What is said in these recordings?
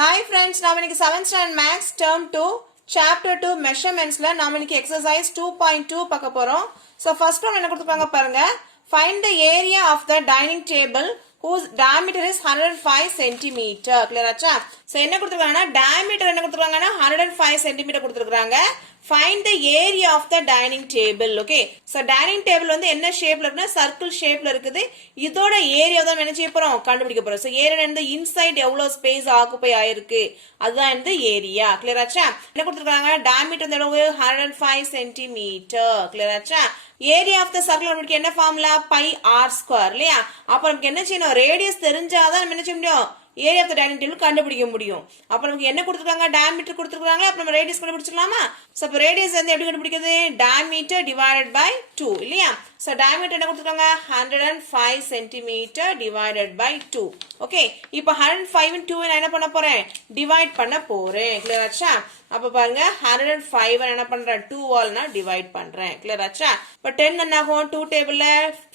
Hi friends, now we 7th standard max term 2 chapter 2 measurements la நாம இன்னைக்கு exercise 2.2 பார்க்க போறோம். So first one என்ன கொடுத்திருக்காங்க பாருங்க. Find the area of the dining table whose diameter is 105 cm. clear ஆச்சா? So என்ன கொடுத்திருக்காங்கன்னா diameter என்ன கொடுத்திருக்காங்கன்னா 105 cm கொடுத்திருக்காங்க. Find the area of the dining table. Okay. So dining table வந்து என்ன ஷேப்ல இருக்குன்னா சர்க்கிள் ஷேப்ல இருக்குது. இதோட ஏரியா தான் என்ன செய்ய போறோம் கண்டுபிடிக்க போறோம். So ஏரியா வந்து இன்சைட் எவ்வளவு ஸ்பேஸ் ஆக்குபை ஆயிருக்கு அதுதான் இந்த ஏரியா. கிளியர் ஆச்சா? என்ன கொடுத்திருக்காங்க diameter வந்து எவ்வளவு 105 cm. கிளியர் ஆச்சா? ஏரியா ஆஃப் த சர்க்கிள் நமக்கு என்ன ஃபார்முலா பை ஆர் ஸ்கொயர் இல்லையா? அப்ப நமக்கு என்ன செய்யணும் ரேடியஸ் தெரிஞ்சாதான் நம்ம என்ன செய்ய முடியும் area of the dining table கண்டுபிடிக்க முடியும். அப்ப நமக்கு என்ன கொடுத்திருக்காங்க டயாமீட்டர் கொடுத்திருக்காங்க. அப்ப நம்ம ரேடியஸ் கண்டுபிடிச்சிடலாமா? சோ அப்ப ரேடியஸ் வந்து எப்படி கண்டுபிடிக்கிறது டயாமீட்டர் டிவைடட் பை 2 இல்லையா? சோ டயாமீட்டர் என்ன கொடுத்திருக்காங்க 105 cm divided by 2. ஓகே இப்போ 105 and 2 நான் என்ன பண்ண போறேன் டிவைட் பண்ண போறேன். கிளியர் ஆச்சா? அப்ப பாருங்க 105 என்ன பண்றேன் 2 ஆல் நான் டிவைட் பண்றேன். கிளியர் ஆச்சா? இப்ப 10 என்ன ஆகும் 2 டேபிள்ல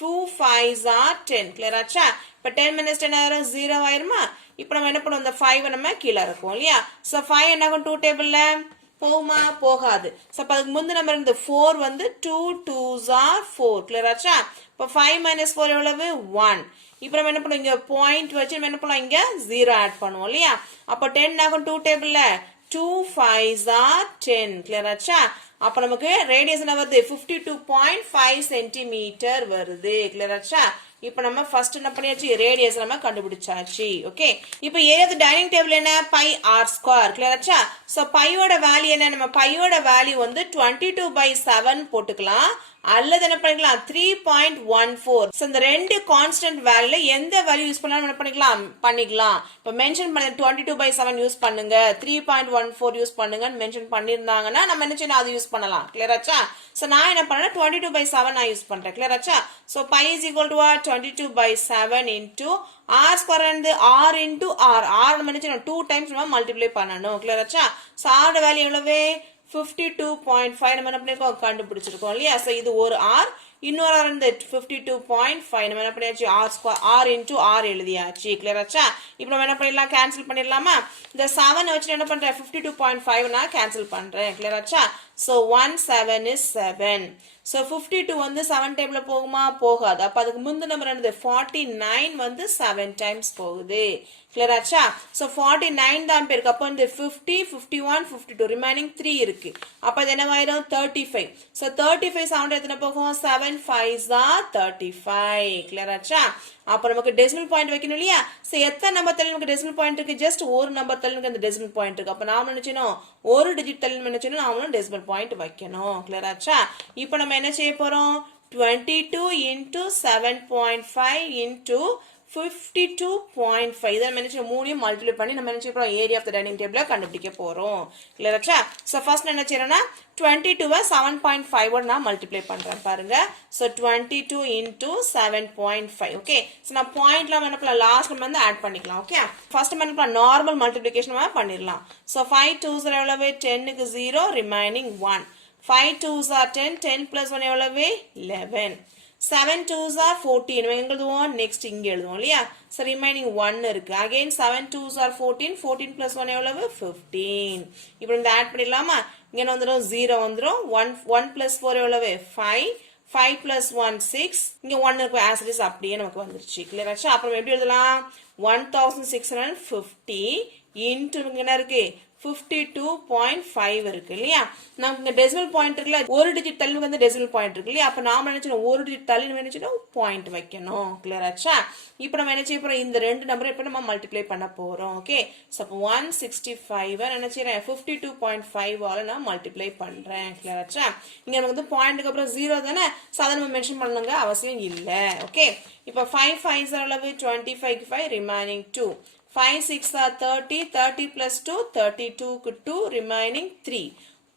2 5s are 10. கிளியர் ஆச்சா? இப்ப 10 minus 10 ஆயிரும் 0 ஆயிருமா? இப்போ நம்ம என்ன பண்ணுவோம் இந்த 5 நம்ம கீழ இருக்கும் இல்லையா? சோ 5 என்ன ஆகும் 2 டேபிள்ல போகுமா போகாது. சோ அப்ப அதுக்கு முந்தி நம்பர் இந்த 4 வந்து 2 2s are 4. கிளியர் ஆச்சா? இப்ப 5 minus 4 எவ்வளவு 1. இப்போ நம்ம என்ன பண்ணுவோம் இங்க பாயிண்ட் வச்சு நம்ம என்ன பண்ணலாம் இங்க 0 ஆட் பண்ணுவோம் இல்லையா? அப்ப 10 ஆகும் 2 டேபிள்ல 2 5s are 10. கிளியர் ஆச்சா? அப்ப நமக்கு ரேடியஸ் என்ன வருது 52.5 cm வருது. கிளியர் ஆச்சா? இப்போ நம்ம ஃபர்ஸ்ட் என்ன பண்ணியாச்சு ரேடியஸ் நம்ம கண்டுபிடிச்சாச்சு. ஓகே இப்போ area of the dining table என்ன பை ஆர் ஸ்கொயர். கிளியர் ஆச்சா? சோ பையோட வேல்யூ என்ன நம்ம பையோட வேல்யூ வந்து 22/7 போட்டுக்கலாம் அல்லது என்ன பண்ணிக்கலாம் 3.14. சோ இந்த ரெண்டு கான்ஸ்டன்ட் வேல்யூல எந்த வேல்யூ யூஸ் பண்ணாலும் என்ன பண்ணிக்கலாம். இப்போ மென்ஷன் பண்ண 22/7 யூஸ் பண்ணுங்க 3.14 யூஸ் பண்ணுங்கன்னு மென்ஷன் பண்ணிருந்தாங்கன்னா நம்ம என்ன செய்யணும் அது யூஸ் பண்ணலாம். கிளியர் ஆச்சா? சோ நான் என்ன பண்ணேன் 22/7 நான் யூஸ் பண்றேன். கிளியர் ஆச்சா? So pi is equal to 22/7 into r square and r into r. r நம்ம என்ன செய்யணும் 2 டைம்ஸ் நம்ம மல்டிப்ளை பண்ணனும். கிளியர் ஆச்சா? சோ r ஓட வேல்யூ எவ்வளவு 52.5 நம்ம என்ன பண்ணிருக்கோம் கண்டுபிடிச்சிருக்கோம் இல்லையா? சோ இது ஒரு r இன்னொரு r இந்த 52.5 நம்ம என்ன பண்ணியாச்சு r square r into r எழுதியாச்சு. கிளியர் ஆச்சா? இப்போ நம்ம என்ன பண்ணிடலாம் கேன்சல் பண்ணிடலாமா? இந்த 7 வச்சு என்ன பண்றேன் 52.5 நான் கேன்சல் பண்றேன். கிளியர் ஆச்சா? So 1 7 is 7. சோ 52 வந்து 7 டேபிள்ல போகுமா போகாது. அப்ப அதுக்கு முந்தின நம்பர் என்னது 49 வந்து 7 டைம்ஸ் போகுது. கிளியர் ஆச்சா? சோ 49 தான் பேருக்கு. அப்ப இந்த 50 51 52 ரிமைனிங் 3 இருக்கு. அப்ப இது என்னவாயிரும் 35. சோ 35 7 எத்தனை போகும் 7 5s are 35. கிளியர் ஆச்சா? அப்ப நமக்கு டெசிமல் பாயிண்ட் வைக்கணும் இல்லையா? சோ எத்தனை நம்பர் தள்ளி நமக்கு டெசிமல் பாயிண்ட் இருக்கு ஜஸ்ட் ஒரு நம்பர் தள்ளி நமக்கு அந்த டெசிமல் பாயிண்ட் இருக்கு. அப்ப நாம நினைச்சோம் ஒரு டிஜிட் தள்ளி நினைச்சோம் நாமளும் டெசிமல் பாயிண்ட் வைக்கணும். கிளியர் ஆச்சா? இப்போ நம்ம என்ன செய்ய போறோம் 22 into 7.5 into 52.5 இதை நம்ம என்ன மூணையும் மல்டிப்ளை பண்ணி நம்ம என்ன செய்ய போறோம் ஏரியா ஆஃப் தி டைனிங் டேபிள கண்டுபிடிக்க போறோம். கிளியர் ஆச்சா? சோ ஃபர்ஸ்ட் என்ன செய்யறேன்னா 22 7.5 ஓட நான் மல்டிப்ளை பண்றேன் பாருங்க. So 22 into 7.5. ஓகே சோ நான் பாயிண்ட்ல என்ன பண்ணலாம் லாஸ்ட் நம்ம வந்து ஆட் பண்ணிக்கலாம். ஓகே ஃபர்ஸ்ட் நம்ம என்ன பண்ணலாம் நார்மல் மல்டிப்ளிகேஷன் நம்ம பண்ணிரலாம். சோ 5 2s எவ்வளவு 10 க்கு 0 ரிமைனிங் 1. 5 2s are 10 10 plus 1 எவ்வளவு 11. 7 2s are 14 நம்ம எங்க எழுதுவோம் நெக்ஸ்ட் இங்க எழுதுவோம் இல்லையா? சோ ரிமைனிங் 1 இருக்கு. அகைன் 7 2s are 14 14 plus 1 எவ்வளவு 15. இப்போ இந்த ஆட் பண்ணிடலாமா? இங்க வந்துரும் 0 வந்துரும் 1 plus 4 எவ்வளவு 5 5 plus 1 6 இங்க 1 இருக்கு as it is அப்படியே நமக்கு வந்துருச்சு. கிளியர் ஆச்சா? அப்புறம் எப்படி எழுதலாம் 1650 into என்ன இருக்கு 52.5 இருக்கு இல்லையா? நமக்கு இந்த டெசிமல் பாயிண்ட் இருக்குல்ல ஒரு டிஜிட் தள்ளி வந்து டெசிமல் பாயிண்ட் இருக்கு இல்லையா? அப்ப நாம நினைச்சோம் ஒரு டிஜிட் தள்ளி நம்ம நினைச்சோம் பாயிண்ட் வைக்கணும். கிளியர் ஆச்சா? இப்போ நம்ம என்ன செய்ய போறோம் இந்த ரெண்டு நம்பரை இப்ப நம்ம மல்டிப்ளை பண்ண போறோம். ஓகே சோ அப்ப 165 என்ன செய்றேன் 52.5 ஆல நான் மல்டிப்ளை பண்றேன். கிளியர் ஆச்சா? இங்க நமக்கு வந்து பாயிண்ட்க்கு அப்புறம் 0 தானே சோ அத நம்ம மென்ஷன் பண்ணனுங்க அவசியம் இல்ல. ஓகே இப்போ 5 5s அளவு 25 க்கு 5 ரிமைனிங் 2. 5 6 are 30 30 plus 2 32 க்கு 2 remaining 3.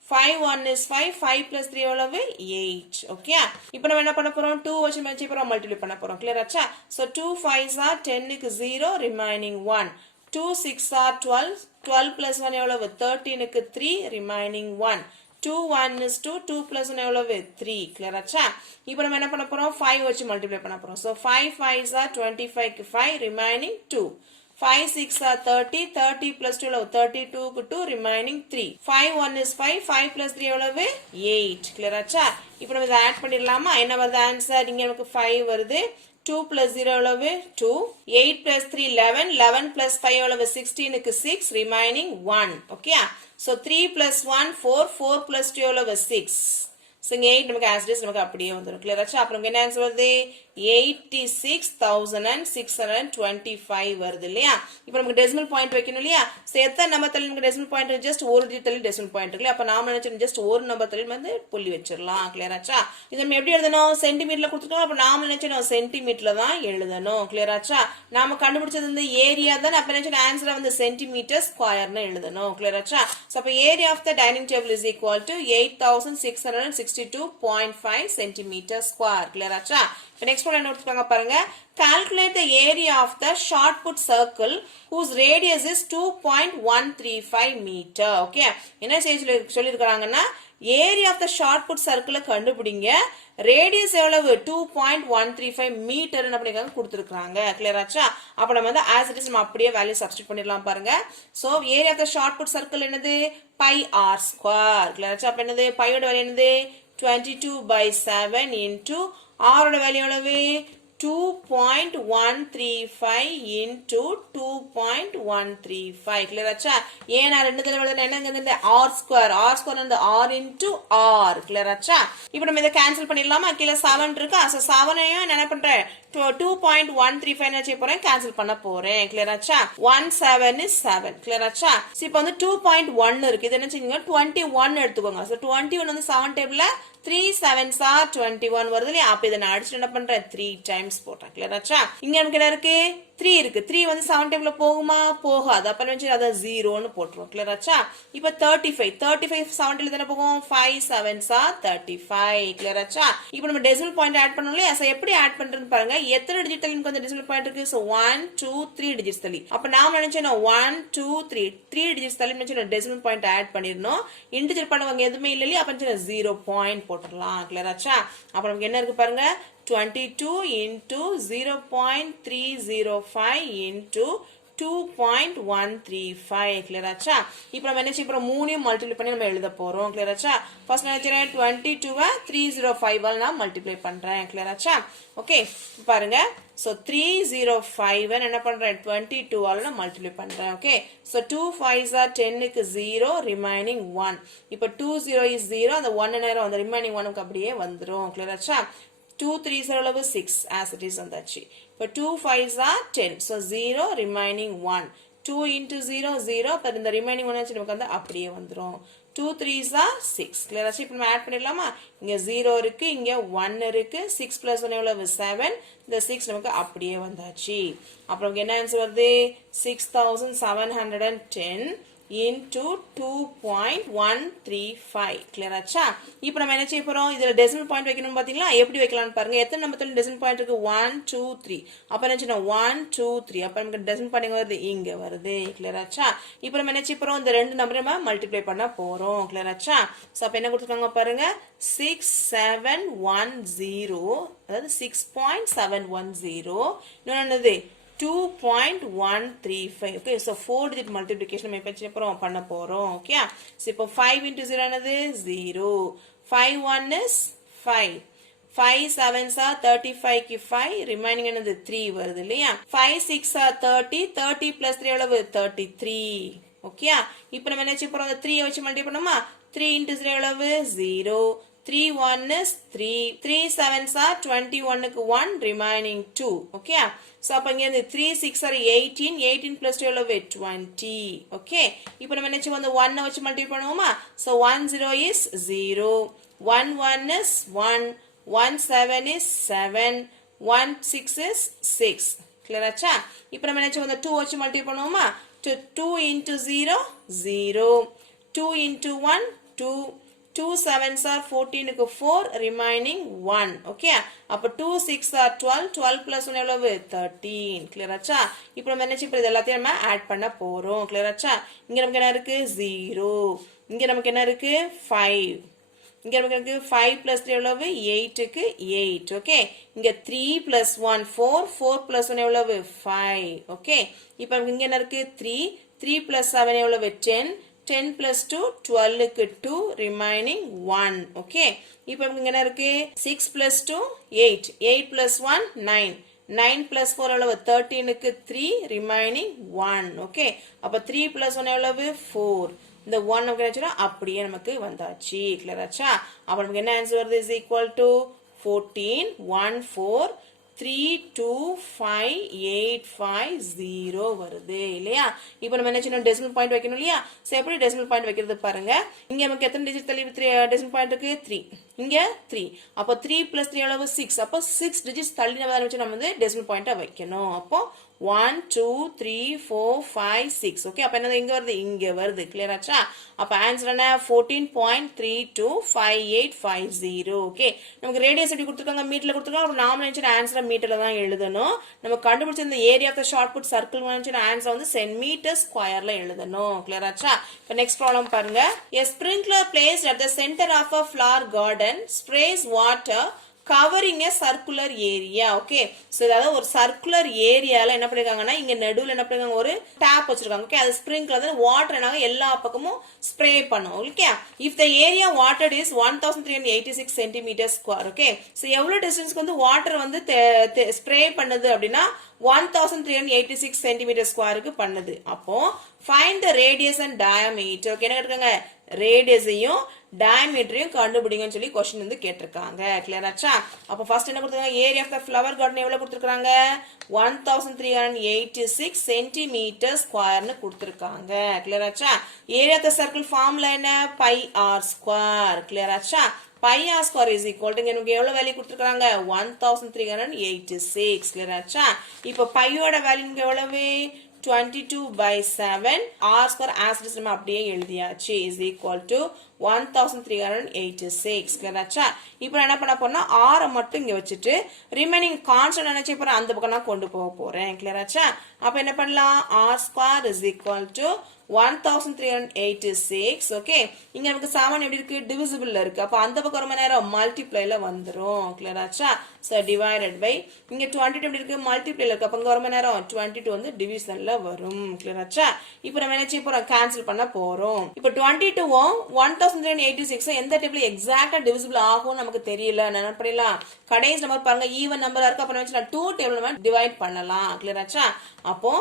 5 1 is 5 5 plus 3 எவ்வளவு 8. ஓகே இப்போ நம்ம என்ன பண்ண போறோம் 2 வச்சு மல்டிப்ளை பண்ண போறோம். கிளியர் ஆச்சா? சோ 2 5s are 10 க்கு 0 remaining 1. 2 6 are 12 12 plus 1 எவ்வளவு 13 க்கு 3 remaining 1. 2 1 is 2 2 plus 1 எவ்வளவு 3. கிளியர் ஆச்சா? இப்போ நம்ம என்ன பண்ண போறோம் 5 வச்சு மல்டிப்ளை பண்ண போறோம். சோ 5 5s are 25 க்கு 5 remaining 2. 5 6 are 30, 30 plus 2 எவ்வளவு 32 க்கு 2 remaining 3. 5 1 is 5, 5 plus 3 எவ்வளவு 8. clear ஆச்சா? இப்போ நம்ம இதை ஆட் பண்ணிடலாமா? என்ன வருது ஆன்சர்? இங்க நமக்கு 5 வருது. 2 plus 0 எவ்வளவு 2. 8 plus 3 11, 11 plus 5 எவ்வளவு 16 க்கு 6 remaining 1. okay? So 3 plus 1 4, 4 plus 2 எவ்வளவு 6. So, 8 நமக்கு as it is நமக்கு அப்படியே வந்துரும். clear ஆச்சா? அப்புறம் என்ன ஆன்சர் வருது? 86,625 வருது இல்லையா? இப்போ நமக்கு டெசிமல் பாயிண்ட் வைக்கணும் இல்லையா? சோ எத்தனை நம்பர் தள்ளி நமக்கு டெசிமல் பாயிண்ட் ஜஸ்ட் ஒரு டிஜிட் தள்ளி டெசிமல் பாயிண்ட் இருக்கு. அப்ப நாம நினைச்சோம் ஜஸ்ட் ஒரு நம்பர் தள்ளி வந்து புள்ளி வச்சிரலாம். clear ஆச்சா? இது நம்ம எப்படி எழுதணும்? சென்டிமீட்டர்ல கொடுத்துட்டோம். அப்ப நாம நினைச்சோம் சென்டிமீட்டர்ல தான் எழுதணும். clear ஆச்சா? நாம கண்டுபிடிச்சது வந்து ஏரியா தான். அப்ப நினைச்சோம் ஆன்சர் வந்து சென்டிமீட்டர் ஸ்கொயர்னு எழுதணும். clear ஆச்சா? சோ அப்ப area of the dining table is equal to 8662.5 centimeter square. clear ஆச்சா? இப்போ next one என்ன கொடுத்துருக்காங்க பாருங்க. Calculate the area of the shot put circle whose radius is 2.135 meter. okay? என்ன சொல்லிருக்காங்கன்னா area of the shot put சர்க்கிளை கண்டுபிடிங்க. Radius எவ்வளவு 2.135 மீட்டர் அப்படிங்கிறாங்க கொடுத்துருக்காங்க. கிளியர் ஆச்சா? அப்ப நம்ம வந்து ஆஸ் இட் இஸ் நம்ம அப்படியே வேல்யூ சப்ஸ்டிட் பண்ணிடலாம் பாருங்க. So area of the shot put circle என்னது பை ஆர் ஸ்கொயர். கிளியர் ஆச்சா? அப்ப என்னது பையோட வேல்யூ என்னது 22/7 into ஆரோட வேல்யூ எவ்வளவு 2.135 into 2.135. கிளியர் ஆச்சா? ஏன் நான் ரெண்டு தடவை எழுதுறேன் என்னங்க r ஸ்கொயர். r ஸ்கொயர் வந்து r into r. கிளியர் ஆச்சா? இப்போ நம்ம இத கேன்சல் பண்ணிடலாமா? கீழ 7 இருக்கா? சோ 7 ஐயும் என்ன பண்றேன் 2.135 வச்சு போறேன் கேன்சல் பண்ண போறேன். கிளியர் ஆச்சா? 17 is 7. கிளியர் ஆச்சா? சோ இப்போ வந்து 2.1 இருக்கு. இது என்ன செய்யுங்க 21 எடுத்துக்கோங்க. சோ 21 வந்து 7 டேபிள்ல 3 7s are 21 வருது இல்லையா? அப்ப இத நான் அடிச்சு என்ன பண்றேன் 3 times போட்டேன். கிளியர் ஆச்சா? இங்க நமக்கு என்ன இருக்கு 3 இருக்கு. 3 வந்து 7 டேபிள்ல போகுமா? போகாது. அப்ப என்ன அத 0 ன்னு போட்டுறோம். கிளியர் ஆச்சா? இப்போ 35 7 டேபிள்ல தான போகும். 5 7s are 35. கிளியர் ஆச்சா? இப்போ நம்ம டெசிமல் பாயிண்ட் ஆட் பண்ணனும் இல்லையா? சோ எப்படி ஆட் பண்றதுன்னு பாருங்க. எத்தனை டிஜிட் தள்ளி நமக்கு அந்த டெசிமல் பாயிண்ட் இருக்கு? சோ 1 2 3 டிஜிட்ஸ் தள்ளி. அப்ப நாம நினைச்சோம் 1 2 3 டிஜிட்ஸ் தள்ளி நினைச்சோம் டெசிமல் பாயிண்ட் ஆட் பண்ணிரணும். இன்டிஜர் பண்ணுவாங்க எதுமே இல்ல இல்லையா? அப்ப 0 பாயிண்ட் போட்டுறலாம். கிளியர் ஆச்சா? அப்ப நமக்கு என்ன இருக்கு பாருங்க 22 into 0.305 into 2.135. கிளியர் ஆச்சா? இப்போ நம்ம என்ன செய்ய போறோம் மூணையும் மல்டிப்ளை பண்ணி நம்ம எழுத போறோம். கிளியர் ஆச்சா? ஃபர்ஸ்ட் நான் நினைச்சேன் 22 305 ஆல் நான் மல்டிப்ளை பண்றேன். கிளியர் ஆச்சா? ஓகே பாருங்க. சோ 305 என்ன பண்றேன் 22 ஆல் நான் மல்டிப்ளை பண்றேன். ஓகே சோ 2 5s are 10 க்கு 0 remaining 1. இப்போ 20 is 0 அந்த 1 நேரம் அந்த remaining 1 க்கு அப்படியே வந்துரும். கிளியர் ஆச்சா? 2 3s are 6 as it is வந்தாச்சு. இப்போ 2 5s are 10. So 0 remaining 1. 2 into 0 0. அப்ப இந்த remaining 1 நமக்கு வந்து அப்படியே வந்துரும். 2 3s are 6. clear ஆச்சு? இப்போ நம்ம ஆட் பண்ணிடலாமா? இங்க 0 இருக்கு, இங்க 1 இருக்கு. 6 plus 1 எவ்வளவு 7. இந்த 6 நமக்கு அப்படியே வந்தாச்சு. அப்புறம் என்ன ஆன்சர் வருது 6710 into 2.135. clear ஆச்சா? இப்போ நம்ம என்ன செய்ய போறோம் இதுல டெசிமல் பாயிண்ட் வைக்கணும் பாத்தீங்களா? எப்படி வைக்கலாம்னு பாருங்க. எத்தனை நம்பர்ல டெசிமல் பாயிண்ட் இருக்கு 1 2 3. அப்ப என்ன செய்யணும் 1 2 3. அப்ப நமக்கு டெசிமல் பாயிண்ட் வருது இங்க வருது. clear ஆச்சா? இப்போ நம்ம என்ன செய்ய போறோம் இந்த ரெண்டு நம்பரை நம்ம மல்டிப்ளை பண்ண போறோம். clear ஆச்சா? சோ அப்ப என்ன கொடுத்திருக்காங்க பாருங்க 6710 அதாவது 6.710 இன்னொன்னு என்னது 2.135. okay so 4 digit multiplication நம்ம இப்ப பண்ண போறோம். okay so இப்போ 5 into 0 என்னது 0. 5 1 is 5. 5 7s are 35 க்கு 5 remaining என்னது 3 வருது இல்லையா? 5 6 are 30. 30 plus 3 எவ்வளவு 33. okay இப்போ நம்ம என்ன செய்ய போறோம் 3 வச்சு மல்டிப்ளை பண்ணுமா? 3 into 0 எவ்வளவு 0. 3 1 is 3. 3 7s are 21 க்கு 1 remaining 2. okay so அப்ப இங்க இந்த 3 6 are 18. 18 plus 2 எவ்வளவு 20. okay இப்போ நம்ம என்ன செய்வோம் அந்த 1 வச்சு மல்டிப்ளை பண்ணுவோமா? so 1 0 is 0. 1 1 is 1. 1 7 is 7. 1 6 is 6. clear ஆச்சா? இப்போ நம்ம என்ன செய்வோம் அந்த 2 வச்சு மல்டிப்ளை பண்ணுவோமா? 2 into 0 0. 2 into 1 2. 2 7s are 14 க்கு 4 remaining 1. okay அப்ப 2 6 are 12. 12 plus 1 எவ்வளவு 13. clear ஆச்சா? இப்போ நம்ம என்ன செய்ய இது எல்லாத்தையும் நம்ம ஆட் பண்ண போறோம். clear ஆச்சா? இங்க நமக்கு என்ன இருக்கு 0. இங்க நமக்கு என்ன இருக்கு 5. இங்க நமக்கு 5 plus 3 எவ்வளவு 8க்கு 8 ஓகே இங்க 3 plus 1 4 4 plus 1 எவ்வளவு 5 ஓகே இப்போ நமக்கு இங்க என்ன இருக்கு 3 plus 7 எவ்வளவு 10 plus 2 12க்கு 2 remaining 1 ஓகே இப்போ நமக்கு இங்க என்ன இருக்கு 6 plus 2 8 plus 1 9 9 plus 4 எவ்வளவு 13க்கு 3 remaining 1 ஓகே அப்ப 3 plus 1 எவ்வளவு 4 இந்த 1 நமக்கு என்ன அப்படியே நமக்கு வந்தாச்சு கிளியர் ஆச்சா அப்ப நமக்கு என்ன ஆன்சர் வருது is equal to 14 1 4 3 2 5 8 5 0 வருது இல்லையா இப்போ நம்ம என்ன செய்யணும் டெசிமல் பாயிண்ட் வைக்கணும் இல்லையா சோ எப்படி டெசிமல் பாயிண்ட் வைக்கிறது பாருங்க இங்க நமக்கு எத்தனை டிஜிட் தள்ளி டெசிமல் பாயிண்ட் இருக்கு 3 இங்க 3 அப்ப 3 plus 3 எவ்வளவு 6 அப்ப 6 டிஜிட்ஸ் தள்ளி வச்சு நம்ம வந்து டெசிமல் பாயிண்ட வைக்கணும் அப்போ 1 2 3 4 5 6 ஓகே அப்ப என்ன எங்க வருது இங்க வருது கிளியர் ஆச்சா அப்ப ஆன்சர் என்ன 14.325850 ஓகே நமக்கு ரேடியஸ் எப்படி கொடுத்திருக்காங்க மீட்டர்ல கொடுத்திருக்காங்க அப்ப நாம நினைச்ச ஆன்சரை மீட்டர்ல தான் எழுதணும் நம்ம கண்டுபிடிச்ச இந்த area of the shot put circle நினைச்ச ஆன்சர் வந்து சென்டிமீட்டர் ஸ்கொயர்ல எழுதணும் கிளியர் ஆச்சா இப்ப நெக்ஸ்ட் ப்ராப்ளம் பாருங்க a sprinkler placed at the center of a flower garden sprays water covering a circular area okay so அதாவது ஒரு circular areaல என்ன பண்ணிருக்காங்கன்னா இங்க நடுவுல என்ன பண்ணிருக்காங்க ஒரு டேப் வச்சிருக்காங்க okay அது ஸ்ப்ரிங்க்லர் வந்து வாட்டர் நாங்க எல்லா பக்கமும் ஸ்ப்ரே பண்ணும் okay if the area watered is 1386 cm square okay so எவ்வளவு டிஸ்டன்ஸ்க்கு வந்து வாட்டர் வந்து ஸ்ப்ரே பண்ணுது அப்படினா 1386 cm squareக்கு பண்ணுது அப்போ find the radius and diameter okay என்ன கேட்காங்க ரேடியஸையும் டயமீட்டரையும் கண்டுபிடிங்கன்னு சொல்லி क्वेश्चन வந்து கேட்டிருக்காங்க கிளியர் ஆச்சா அப்ப ஃபர்ஸ்ட் என்ன கொடுத்திருக்காங்க area of the flower garden எவ்வளவு கொடுத்திருக்காங்க 1386 சென்டிமீட்டர் ஸ்கொயர்னு கொடுத்திருக்காங்க கிளியர் ஆச்சா area of the circle formula என்ன பை r ஸ்கொயர் கிளியர் ஆச்சா pi r square is equal to நமக்கு எவ்வளவு வேல்யூ கொடுத்திருக்காங்க 1386 கிளியர் ஆச்சா இப்போ pi ஓட வேல்யூ இங்க எவ்வளவு 22 by 7 r square as it is நம்ம அப்படியே எழுதியாச்சு is equal to 1386 கிளியர் ஆச்சா இப்போ என்ன பண்ண போறேன்னா r மட்டும் இங்க வச்சிட்டு ரிமைனிங் கான்ஸ்டன்ட் என்ன செய்ய போறேன் அந்த பக்கம் நான் கொண்டு போக போறேன் கிளியர் ஆச்சா அப்ப என்ன பண்ணலாம் r square is equal to 1386 okay இங்க நமக்கு 7 எப்படி இருக்கு டிவிசிபிள்ல இருக்கு அப்ப அந்த பக்கம் ரொம்ப நேரம் மல்டிப்ளைல வந்துரும் கிளியர் ஆச்சா சோ டிவைடட் பை இங்க 22 எப்படி இருக்கு மல்டிப்ளைல இருக்கு அப்ப இங்க ரொம்ப நேரம் 22 வந்து டிவிஷன்ல வரும் கிளியர் ஆச்சா இப்போ நம்ம என்ன செய்ய போறோம் கேன்சல் பண்ண போறோம் இப்போ 22 1386 எந்த டேபிள்ல எக்ஸாக்ட்டா டிவிசிபிள் ஆகும் நமக்கு தெரியல என்ன பண்ணலாம் கடைசி நம்பர் பாருங்க ஈவன் நம்பரா இருக்கு அப்ப நம்ம 2 டேபிள் நம்ம டிவைட் பண்ணலாம் கிளியர் ஆச்சா அப்போ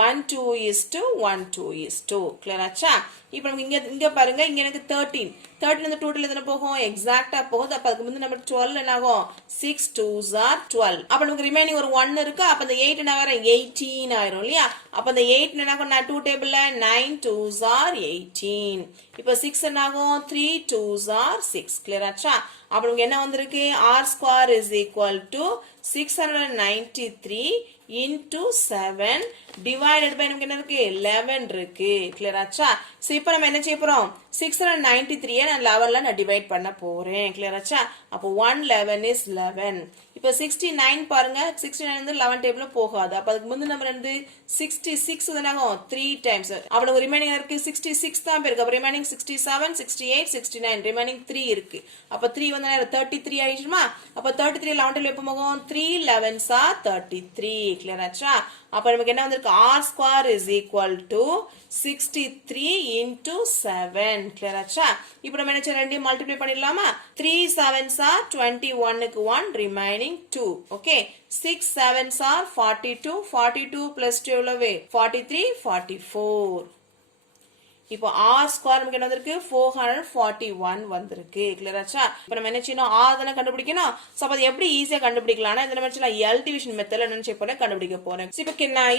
1 2 is to 1 2 is to clear ஆச்சா இப்போ நமக்கு இங்க பாருங்க இங்க எனக்கு 13 இந்த டோட்டல் எத்தனை போகும் எக்ஸாக்ட்டா போகுது அப்ப அதுக்கு முன்ன நம்ம 12 என்ன ஆகும் 6 2s are 12 அப்ப நமக்கு ரிமைனிங் ஒரு 1 இருக்கு அப்ப அந்த 8 என்ன வர 18 ஆயிரும் இல்லையா அப்ப அந்த 8 என்ன ஆகும் நான் 2 டேபிள்ல 9 2s are 18 இப்போ 6 என்ன ஆகும் 3 2s are 6 கிளியர் ஆச்சா அப்ப நமக்கு என்ன வந்திருக்கு r square is equal to 693 into 7 divided by நமக்கு என்ன இருக்கு 11 இருக்கு கிளியர் ஆச்சா சோ இப்போ நம்ம என்ன செய்ய போறோம் 693 நான் 11ல நான் டிவைட் பண்ண போறேன் கிளியர் ஆச்சா அப்ப 111 is 11 இப்போ 69 பாருங்க 69 வந்து 11 டேபிள்ல போகாது அப்ப அதுக்கு முன்ன நம்பர் வந்து 66 தானகும் 3 டைம்ஸ் அப்ப நமக்கு ரிமைனிங் இருக்கு 66 தான் இருக்கு அப்ப ரிமைனிங் 67 68 69 ரிமைனிங் 3 இருக்கு அப்ப 3 வந்து 33 ஆயிடுமா அப்ப 33 11 டேபிள் எப்ப போகும் 3 11s are 33 கிளியர் ஆச்சா அப்ப நமக்கு என்ன வந்திருக்கு r square is equal to 63 into 7 clear ஆச்சா இப்போ நம்ம என்ன ரெண்டையும் மல்டிப்ளை பண்ணிடலாமா 3 7s are 21 க்கு 1 remaining 2 okay 6 7s are 42 42 plus 2 எவ்வளவு 43 44 இப்போ r ஸ்கொயர் நமக்கு என்ன வந்திருக்கு 441 வந்திருக்கு கிளியர் ஆச்சா இப்போ நம்ம என்ன செய்யணும் r தான கண்டுபிடிக்கணும் சோ அப்ப எப்படி ஈஸியா கண்டுபிடிக்கலாம்னா இந்த மாதிரி L டிவிஷன் மெத்தட்ல என்ன செய்ய போறேன் கண்டுபிடிக்க போறேன்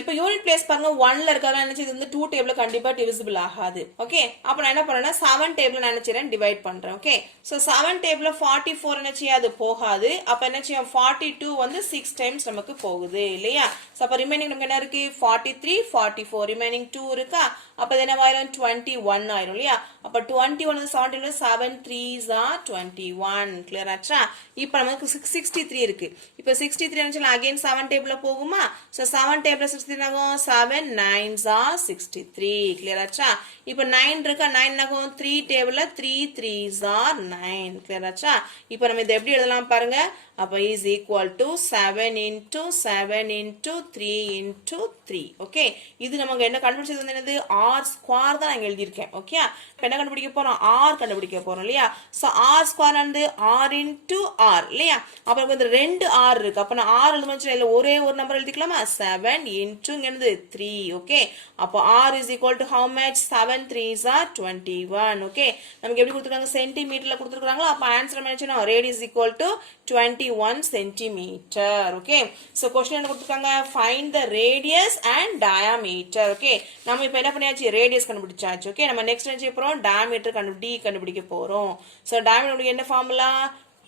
இப்போ யூனிட் பிளேஸ் பாருங்க 1 ல இருக்கறதால என்ன செய்யுது இந்த 2 டேபிள்ல கண்டிப்பா டிவிசிபிள் ஆகாது ஓகே அப்ப நான் என்ன பண்றேன்னா 7 டேபிள்ல நான் என்ன செய்றேன் டிவைட் பண்றேன் ஓகே சோ 7 டேபிள்ல 44 என்ன செய்யாது போகாது அப்ப என்ன செய்யும் 42 வந்து 6 டைம்ஸ் நமக்கு போகுது இல்லையா சோ அப்ப ரிமைனிங் நமக்கு என்ன இருக்கு 43 44 ரிமைனிங் 2 இருக்கா அப்ப என்ன ஆயிரும் 20 21 ஆயிரும் இல்லையா? அப்ப 21 வந்து 17 7 3s are 21. கிளியர் ஆச்சா? இப்போ நமக்கு 63 இருக்கு. இப்போ 63 நினைச்சா அகைன் 7 டேபிள்ல போகுமா? சோ 7 டேபிள்ல 63 ஆகும் 7 9s are 63. கிளியர் ஆச்சா? இப்போ 9 இருக்கா 9 ஆகும் 3 டேபிள்ல 3 3s are 9. கிளியர் ஆச்சா? இப்போ நம்ம இதை எப்படி எழுதலாம் பாருங்க. அப்ப is equal to 7 into 7 into 3 into 3. Okay, இது நமக்கு என்ன கண்டுபிடிச்சது வந்து என்னது? r ஸ்கொயர் தான் நான் எழுதியிருக்கேன். ஓகே, இப்போ என்ன கண்டுபிடிக்க போறோம்? r கண்டுபிடிக்க போறோம் இல்லையா? சோ r ஸ்கொயர் வந்து r into r இல்லையா? அப்ப நமக்கு வந்து ரெண்டு r இருக்கு. அப்ப நான் r எழுதும்போது இல்ல ஒரே ஒரு நம்பர் எழுதிக்கலாமா? 7 into என்னது 3. ஓகே, அப்ப r is equal to how much? 7 3s are 21. Okay, நமக்கு எப்படி கொடுத்திருக்காங்க? சென்டிமீட்டர்ல கொடுத்திருக்காங்க. அப்ப ஆன்சர் என்ன ஆச்சுனா radius is equal to 21 centimeter. Okay, so question என்ன கொடுத்திருக்காங்க? Find the radius and diameter. Okay, நம்ம இப்போ என்ன பண்ணியாச்சு? radius கண்டுபிடிச்சாச்சு. Okay, நம்ம next என்ன செய்ய போறோம்? diameter கண்டுபிடிக்க போறோம். so diameter என்ன ஃபார்முலா?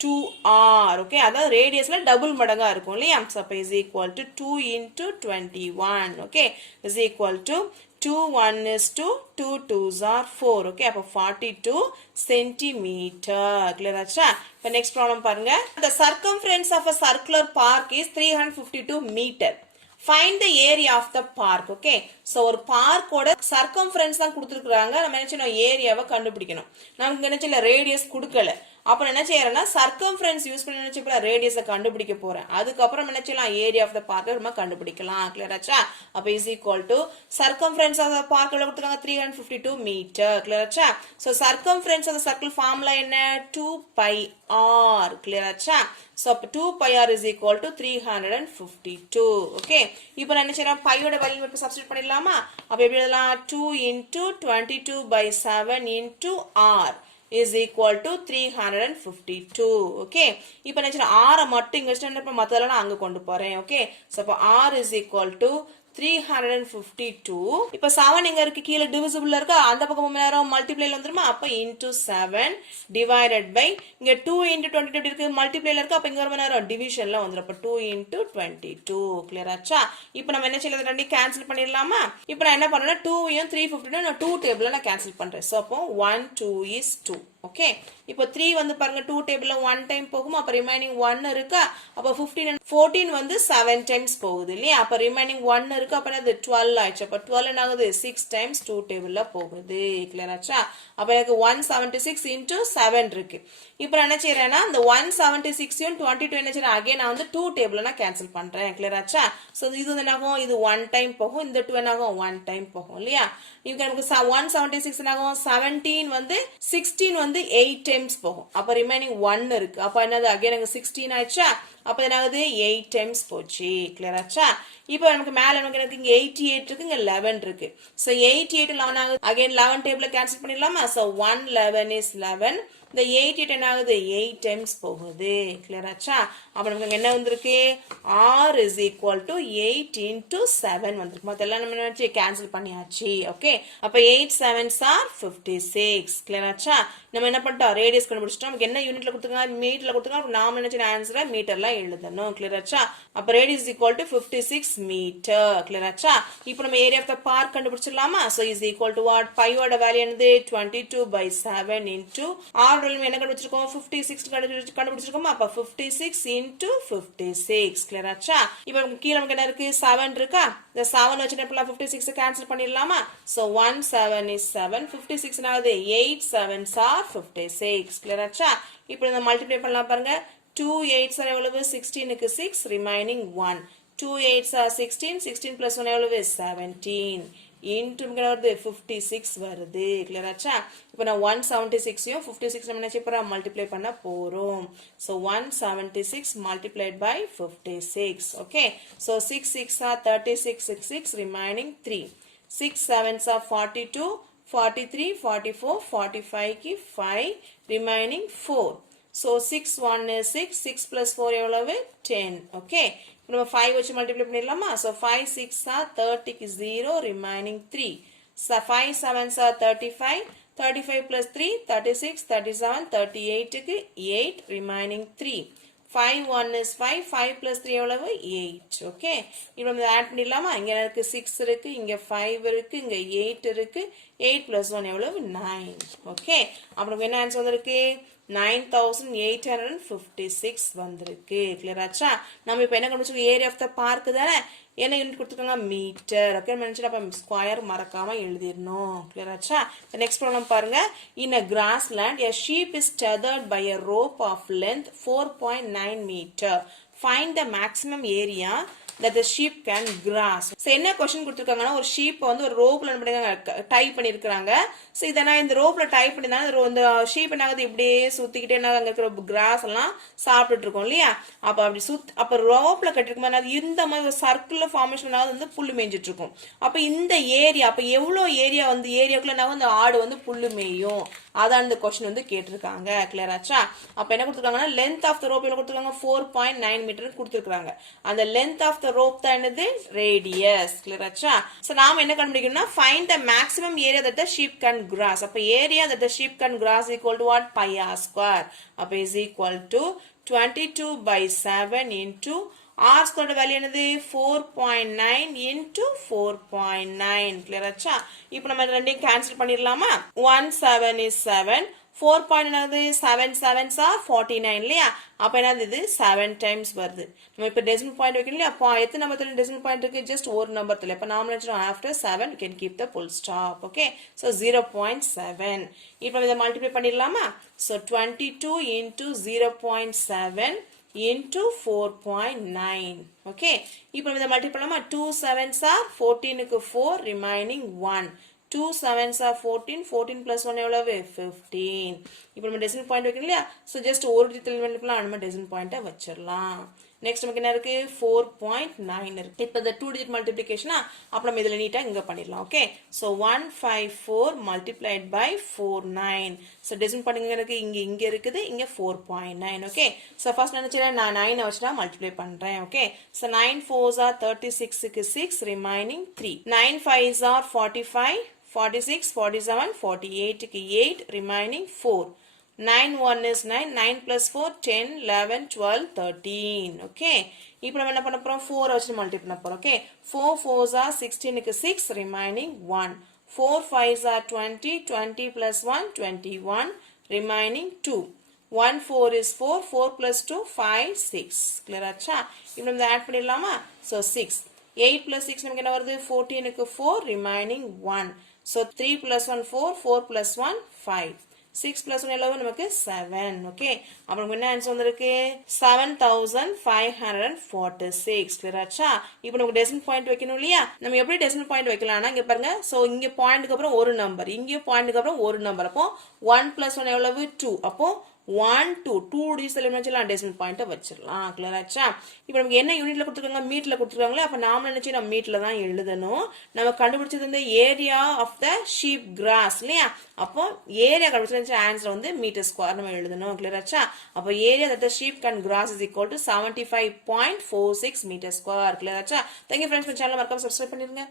2r. Okay, அதாவது ரேடியஸ்ல டபுள் மடங்கா இருக்கும் இல்லையா? so அப்ப is equal to 2 into 21. Okay, is equal to 2 1 is 2 2 2s are 4. Okay, அப்ப 42 centimeter. clear ஆச்சா? இப்ப next problem பாருங்க. The circumference of a circular park is 352 meter. Find the area of the park. Okay, so ஒரு பார்க்கோட circumference தான் கொடுத்திருக்காங்க. நம்ம என்ன செய்யணும்? ஏரியாவை கண்டுபிடிக்கணும். நமக்கு என்ன செய்யல? ரேடியஸ் கொடுக்கல. அப்ப என்ன செய்யறேன்னா சர்க்கம்ஃபரன்ஸ் யூஸ் பண்ணி என்ன செய்யலாம்? ரேடியஸை கண்டுபிடிக்க போறேன். அதுக்கப்புறம் என்ன செய்யலாம்? ஏரியா ஆஃப் த பார்க்க நம்ம கண்டுபிடிக்கலாம். கிளியர் ஆச்சா? அப்ப is equal to circumference of the park எவ்வளவு கொடுத்திருக்காங்க? 352 மீட்டர். கிளியர் ஆச்சா? So circumference of the circle formula என்ன? 2 pi r. கிளியர் ஆச்சா? சோ அப்ப 2 pi r is equal to 352. Okay, இப்போ நான் என்ன செய்றேன்? பையோட வேல்யூ மட்டும் சப்ஸ்டிட்யூட் பண்ணிடலாமா? அப்ப எப்படி எழுதலாம்? 2 into 22 by 7 into r is equal to 352. Okay, இப்போ என்ன r மட்டும் இங்க வச்சிட்டு மத்ததெல்லாம் நான் அங்க கொண்டு போறேன். ஓகே, சோ அப்ப r is equal to 352. இப்போ 7 எங்க இருக்கு? கீழ டிவிசிபிள்ல இருக்கு. அந்த பக்கம் நேரம் மல்டிப்ளைல வந்துருமா? அப்ப into 7 divided by இங்க 2 into 22 இருக்கு, மல்டிப்ளைல இருக்கு. அப்ப இங்க வர நேரம் டிவிஷன்ல வந்துரும். அப்ப 2 into 22. கிளியர் ஆச்சா? இப்போ நம்ம என்ன செய்யலாம்? ரெண்டையும் கேன்சல் பண்ணிடலாமா? இப்போ நான் என்ன பண்றேன்னா 2 யும் 352 நான் 2 டேபிள்ல நான் கேன்சல் பண்றேன். சோ அப்போ 1 2 is 2. ஓகே, இப்போ 3 வந்து பாருங்க 2 டேபிள்ல 1 டைம் போகும். அப்ப ரிமைனிங் 1 இருக்கா? அப்ப 15 and 14 வந்து 7 டைம்ஸ் போகுது இல்லையா? அப்ப ரிமைனிங் 1 இருக்கு. அப்ப அது 12 ஆயிடுச்சு. அப்ப 12 என்ன ஆகுது? 6 டைம்ஸ் 2 டேபிள்ல போகுது. கிளியர் ஆச்சா? அப்ப எனக்கு 176 into 7 இருக்கு. இப்போ நான் என்ன செய்யறேன்னா இந்த 176 யும் 22 என்ன செய்யறேன்? அகைன் நான் வந்து 2 டேபிள்ல நான் கேன்சல் பண்றேன். கிளியர் ஆச்சா? சோ இது வந்து என்ன ஆகும்? இது 1 டைம் போகும். இந்த 2 என்ன ஆகும்? 1 டைம் போகும் இல்லையா? இங்க நமக்கு 176 என்ன ஆகும்? 17 வந்து 16 வந்து 8 டைம்ஸ் போகும். அப்ப ரிமைனிங் 1 இருக்கு. அப்ப என்னது? அகைன் எனக்கு 16 ஆயிடுச்சா? அப்ப என்ன ஆகுது? 8 டைம்ஸ் போச்சு. கிளியர் ஆச்சா? இப்போ நமக்கு மேல நமக்கு இங்க 88 இருக்கு, இங்க 11 இருக்கு. சோ 88 11 ஆகுது. அகைன் 11 டேபிள்ல கேன்சல் பண்ணிடலாமா? So 1 11 is 11. இந்த 88 என்ன ஆகுது? 8 டைம்ஸ் போகுது. கிளியர் ஆச்சா? அப்ப நமக்கு என்ன வந்திருக்கு? r is equal to 8 into 7 வந்திருக்கு. மத்தெல்லாம் நம்ம என்ன கேன்சல் பண்ணியாச்சு. ஓகே, அப்ப 8 7s are 56. கிளியர் ஆச்சா? நம்ம என்ன பண்ணிட்டோம்? ரேடியஸ் கண்டுபிடிச்சிட்டோம். நமக்கு என்ன யூனிட்ல கொடுத்திருக்காங்க? மீட்டர்ல கொடுத்திருக்காங்க. நாம என்ன ஆன்சரை மீட்டர்ல எழுதணும். கிளியர் ஆச்சா? அப்ப radius is equal to 56 metre. Clear ஆச்சா? இப்போ நம்ம ஏரியா ஆஃப் த பார்க் கண்டுபிடிச்சிடலாமா? So is equal to what? பையோட வேல்யூ என்னது? 22 by 7 into r என்ன கண்டுபிடிச்சிருக்கோம்? 56 கண்டுபிடிச்சிருக்கோமா? அப்ப 56 into 56. கிளியர் ஆச்சா? இப்போ கீழ நமக்கு என்ன இருக்கு? 7 இருக்கா? இந்த 7 வச்சு என்ன பண்ணலாம்? 56 கேன்சல் பண்ணிடலாமா? So 1 7 is 7. 56 ஆகுது. 8 7s are 56. கிளியர் ஆச்சா? இப்போ இந்த மல்டிப்ளை பண்ணலாம் பாருங்க. 2 8s are எவ்வளவு? 16 க்கு 6 ரிமைனிங் 1. 2 8s are 16. 16 plus 1 எவ்வளவு? 17. into 56 வருது. கிளியர் ஆச்சா? இப்போ நான் 176 யும் 56 நம்ம என்ன செய்ய போறோம்? மல்டிப்ளை பண்ண போறோம். So 176 multiplied by 56. Okay, so 6 6 are 36, 6 6 remaining 3. 6 7s are 42, 43, 44, 45 ki 5 remaining 4. So 6 1 is 6, 6 plus 4 எவ்வளவு? 10. Okay, நம்ம 5 வச்சு மல்டிப்ளை பண்ணிடலாமா? So 5 6 are 30 க்கு 0 remaining 3. So 5 7s are 35, 35 plus 3 36, 37, 38 க்கு 8 remaining 3. 5 1 is 5 5 plus 3 எவ்வளவு 8 ஓகே இப்போ நம்ம ஆட் பண்ணிடலாமா இங்க இருக்கு 6 இருக்கு இங்க 5 இருக்கு இங்க 8 இருக்கு 8 plus 1 எவ்வளவு 9 ஓகே அப்புறம் என்ன ஆன்சர் வந்திருக்கு 9856 வந்திருக்கு கிளியர் ஆச்சா நம்ம இப்போ என்ன கண்டுபிடிச்சோம் ஏரியா ஆஃப் த பார்க் தானே என்ன யூனிட் கொடுத்துருக்காங்க மீட்டர் ஓகே நினைச்சு அப்ப ஸ்கொயர் மறக்காம எழுதிடணும் கிளியர் ஆச்சா நெக்ஸ்ட் ப்ராப்ளம் பாருங்க இன் a grassland a sheep is tethered by a rope of length 4.9 meter find the maximum area that the sheep can grass so என்ன question கொடுத்திருக்காங்கன்னா ஒரு sheep வந்து ஒரு ரோப்ல டை பண்ணிருக்காங்க சோ இத நான் இந்த ரோப்ல டை பண்ணினா இந்த sheep என்னாகுது இப்படியே சுத்திக்கிட்டே என்ன அங்க இருக்கிற கிராஸ் எல்லாம் சாப்பிட்டுட்டு இருக்கும் இல்லையா அப்ப அப்படி அப்ப ரோப்ல கட்டிருக்கும்போது அது இந்த மாதிரி ஒரு சர்க்குலர் ஃபார்மேஷன் வந்து புல்லு மேய்ஞ்சிட்டு இருக்கும் அப்ப இந்த ஏரியா அப்ப எவ்வளவு ஏரியா வந்து ஏரியாக்குள்ள நான் அந்த ஆடு வந்து புல்லு மேயும் அதான் இந்த क्वेश्चन வந்து கேட்டிருக்காங்க கிளியர் ஆச்சா அப்ப என்ன கொடுத்திருக்காங்கன்னா லெந்த் ஆஃப் தி ரோப் என்ன கொடுத்திருக்காங்க 4.9 மீட்டர் கொடுத்திருக்காங்க அந்த லெந்த் ஆஃப் தி ரோப் தான் என்னது ரேடியஸ் கிளியர் ஆச்சா சோ நாம என்ன கண்டுபிடிக்கணும்னா find the maximum area that the sheep can grass அப்ப area that the sheep can grass equal to what pi r square அப்ப is equal to 22 by 7 into r squared value என்னது 4.9 into 4.9 clear ஆச்சா இப்போ நம்ம ரெண்டையும் cancel பண்ணிரலாமா 1 7 is 7 4 என்னது 7 7s are 49 இல்லையா அப்ப என்னது இது 7 times வருது நம்ம இப்ப டெசிமல் பாயிண்ட் வைக்கணும் இல்லையா அப்ப எத்தனை நம்பர்ல டெசிமல் பாயிண்ட் இருக்கு just ஒரு நம்பர்ல அப்ப நாம நினைச்சோம் after 7 we can keep the full stop okay so 0.7 இப்போ இத multiply பண்ணிரலாமா so 22 into 0.7 into 4.9 okay இப்போ இத மல்டிப்ளை பண்ணலாமா 2 7s are 14 க்கு 4 remaining 1 2 7s are 14 14 plus 1 எவ்வளவு 15 இப்போ நம்ம டெசிமல் பாயிண்ட் வைக்கணும் இல்லையா சோ ஜஸ்ட் ஒரு டிஜிட் எலிமெண்ட் பண்ணலாம் நம்ம டெசிமல் பாயிண்ட வச்சிரலாம் நெக்ஸ்ட் நமக்கு என்ன இருக்கு 4.9 இருக்கு இப்போ the 2 digit multiplication அப்ப நம்ம இதல நீட்டா இங்க பண்ணிரலாம் okay so 154 multiplied by 49 so decimal point இருக்கு இங்க இருக்குது இங்க 4.9 ஓகே சோ ஃபர்ஸ்ட் நினைச்சேன் நான் 9 வச்சா மல்டிப்ளை பண்றேன் ஓகே சோ 9 4s are 36 க்கு 6 remaining 3 9 5s are 45 46 47 48 க்கு 8 remaining 4 9 1 is 9 9 plus 4 10 11 12 13 okay இப்போ நம்ம என்ன பண்ணப் போறோம் 4 வச்சு மல்டிப்ளை பண்ணப் போறோம் okay 4 4s are 16 க்கு 6 remaining 1 4 5s are 20 20 plus 1 21 remaining 2 1 4 is 4 4 plus 2 5 6 clear ஆச்சா இப்போ நம்ம ஆட் பண்ணிடலாமா so 6 8 plus 6 நமக்கு என்ன வருது 14 க்கு 4 remaining 1 so 3 plus 1 4 4 plus 1 5 6 plus 1 11 நமக்கு 7 okay அப்புறம் என்ன ஆன்சர் வந்திருக்கு 7546 clear ஆச்சா இப்போ நமக்கு டெசிமல் பாயிண்ட் வைக்கணும் இல்லையா நம்ம எப்படி டெசிமல் பாயிண்ட் வைக்கலாம்னா இங்க பாருங்க சோ இங்க பாயிண்ட்க்கு அப்புறம் ஒரு நம்பர் இங்க பாயிண்ட்க்கு அப்புறம் ஒரு நம்பர் அப்போ 1 plus 1 எவ்வளவு 2 அப்போ 1 2 digits எலிமெண்ட்லாம் டெசிமல் பாயிண்ட வச்சிரலாம் கிளியர் ஆச்சா இப்போ நமக்கு என்ன யூனிட்ல கொடுத்திருக்காங்க மீட்டர்ல கொடுத்திருக்காங்களே அப்ப நாம நினைச்சு நம்ம மீட்டர்ல தான் எழுதணும் நம்ம கண்டுபிடிச்சது இந்த area of the sheep grass இல்லையா அப்போ ஏரியா கண்டுபிடிச்ச ஆன்சர் வந்து மீட்டர் ஸ்கொயர் நம்ம எழுதணும் கிளியர் ஆச்சா அப்போ area that the sheep can grass is equal to 75.46 meter square clear ஆச்சா thank you friends my channel மறக்காம subscribe பண்ணிருங்க